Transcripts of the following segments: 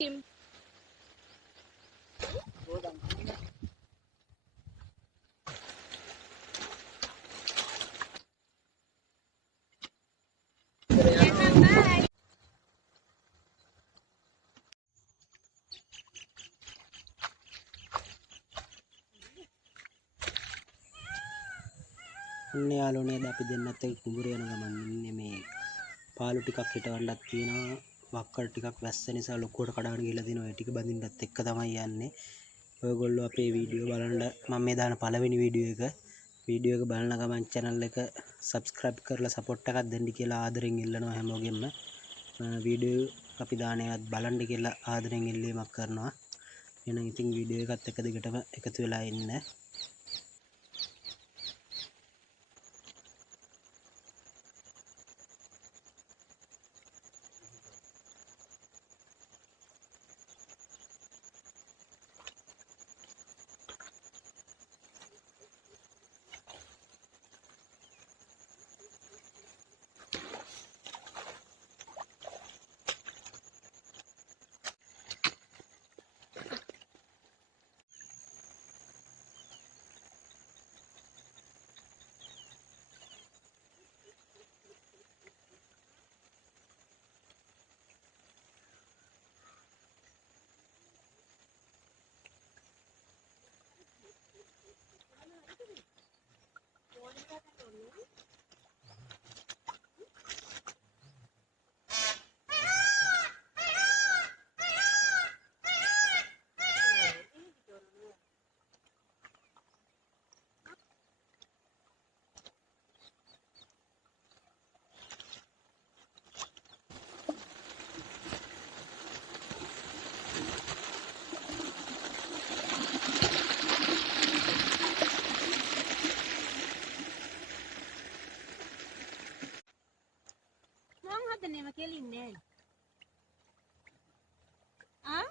Tim. අන්න යාළුවනේ අපි දෙන්නත් එක්ක කුඹුර යන ගමන් ඉන්නේ මේ පාළු ටිකක් හිටවන්නත් තියෙනවා වක්කල් ටිකක් වැස්ස නිසා ලොකුවට කඩාගෙන ගිහලා දිනවා ඒ ටික බඳින්නත් එක්ක තමයි යන්නේ ඔයගොල්ලෝ අපේ වීඩියෝ බලන්න මම මේ දාන පළවෙනි වීඩියෝ එක බලන ගමන් channel එක subscribe කරලා support එකක් දෙන්න කියලා ආදරෙන් ඉල්ලනවා හැමෝගෙම වීඩියෝ අපි දානේවත් බලන්න කියලා ආදරෙන් ඉල්ලීමක් කරනවා එහෙනම් ඉතින් වීඩියෝ එකත් එක දිගටම එකතු වෙලා ඉන්න Mong hada ne makelin ne. Ah?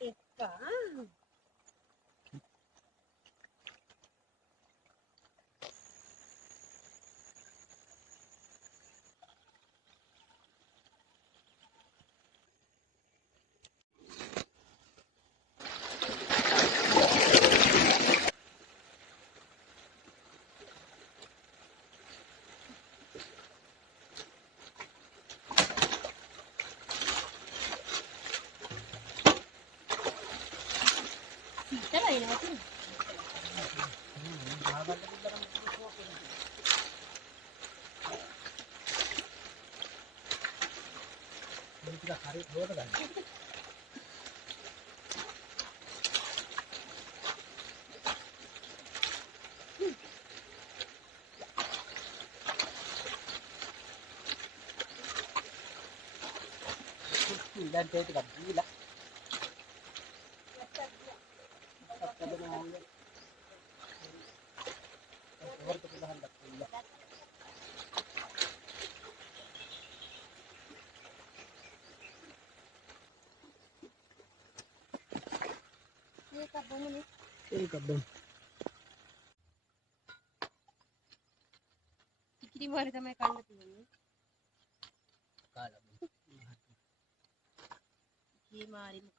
Eka. Sita ba yun natin? dan teh tiga gila kabung Tikiri mo rin may kanda tuloy. kala Tikiri mari mo.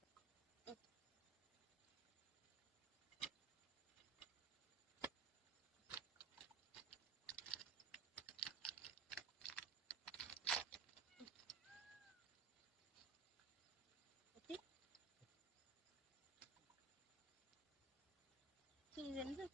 Okay? Season na.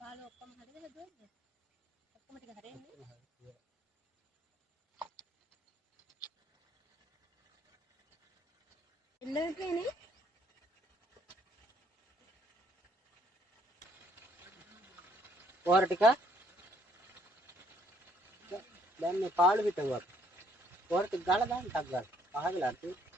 Kalau kamu hari ni dua ni. Aku mati hari ni. ලෝකේනේ පොහොර ටික දැන් මේ පාළු හිටුවා. පොහොර ටික ගාලා දාන්න ටක් ගාලා. පහදලා තියෙන්නේ.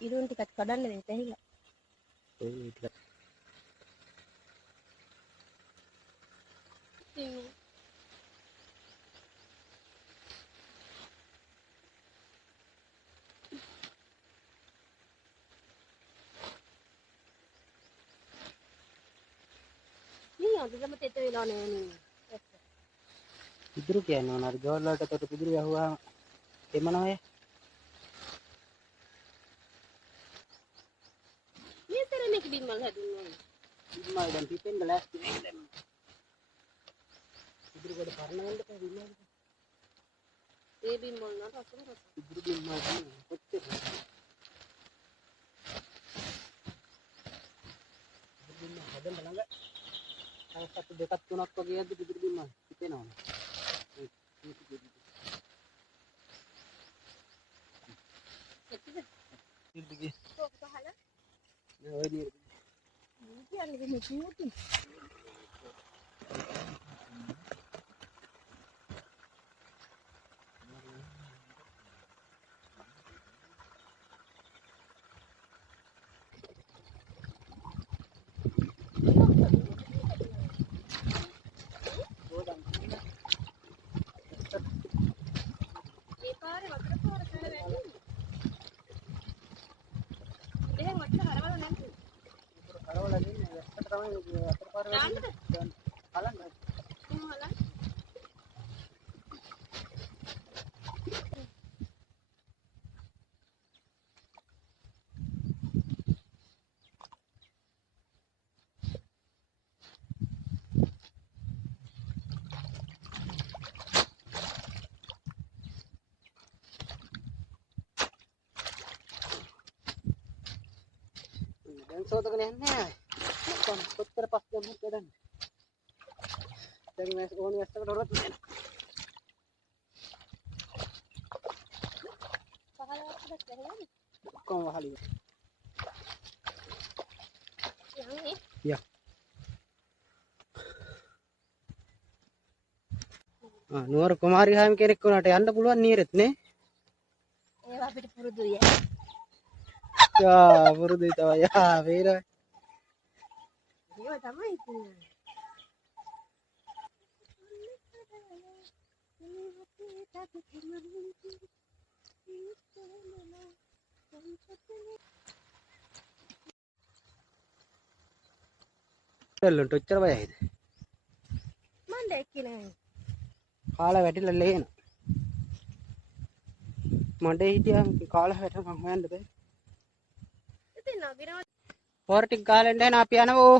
ඉරුන් ටිකක් කඩන්න දෙන්න තැහිලා. ඒ ටික నీ අදම තෙත වෙලා නෑ නේ. පිදුරු කියන්නේ මොනවාද? ගෝල් වලට තොට පිදුරු යහුවාම එමනෝය. මේ තරමක බිම්මල් හැදුන්නේ. බිම්මල් දැන් පිටෙන්ද ලෑස්ති වෙන්නේ දැන්. පිදුරු කොට පරණ වෙන්න බෑ බිම්මල්. ඒ බිම්මල් නට අසුර පිදුරු බිම්මල් කොච්චර. බිම්මල් හදන්න ළඟ අවස්ථා දෙකක් තුනක් වගේ යද්දි පිදුරු බිම්මල් පිටේනවා. ඉතින් කොහොමද ගහලා? නෑ ඔය දිහා කියන්නේ මේ කිව්වොත් මේ පාරේ වතුර පාර කරලා වැඩි. එහෙන් වතුර හරවලා නැද්ද? කරවල දෙන්නේ වැස්සට තමයි අතර පාර වෙන්නේ. දැන් බලන්න. කොහොමද? දැන් සෝදගෙන යන්නේ. නැත්නම් කොච්චර පස්සේ මොකද කරන්නේ? දැන් මේ ඕනි වැස්සකට හොරත් නෑ. පහලවත්ට දැහලා කොහොම වහලිය. යන්නේ. යා. නුවර කුමාරි හාමි කෙනෙක් වුණාට යන්න පුළුවන් නීරෙත් නේ. ඒවා අපිට පුරුදුයි. යා පුරුදුයි තමයි. යා වේරයි. ඒවා තමයි ඉතින්. එල්ලුන්ට ඔච්චර බයයිද? මන් දැක්කේ නෑ. කාලා වැටිලා ලේන. මඩේ හිටියා කාලා වැටෙනවා මම හොයන්න බෑ. ඉතින් නගිනවා. පොර ටික ගාලා එන්න අපි යනවා.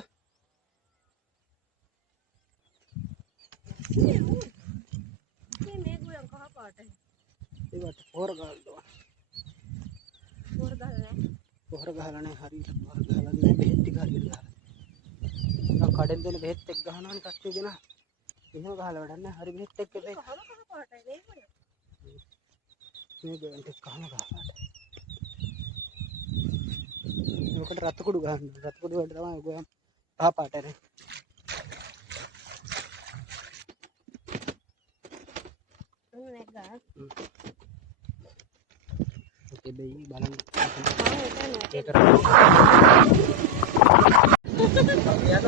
මේ ගුයන් කහ පාටයි. ඒකට පොර ගාලා. පොර ගහලා නෑ. පොර ගහලා නෑ හරියට පොර ගහලා නෑ බෙහෙත් ටික හරියට ගහලා. මම කඩෙන් දෙන බෙහෙත් එක්ක ගහනවනේ කට්ටිය දෙනා. එහෙම ගහලා වැඩක් නෑ හරි බෙහෙත් එක්ක දෙයි. කහ පාටයි මේක. මේ ගොන්ට කහම ගහපාට. මොකට රත් කුඩු ගහන්න. රත් කුඩු වලට තමයි ගොයම් කහ පාටනේ. Oke bayi balang. Ya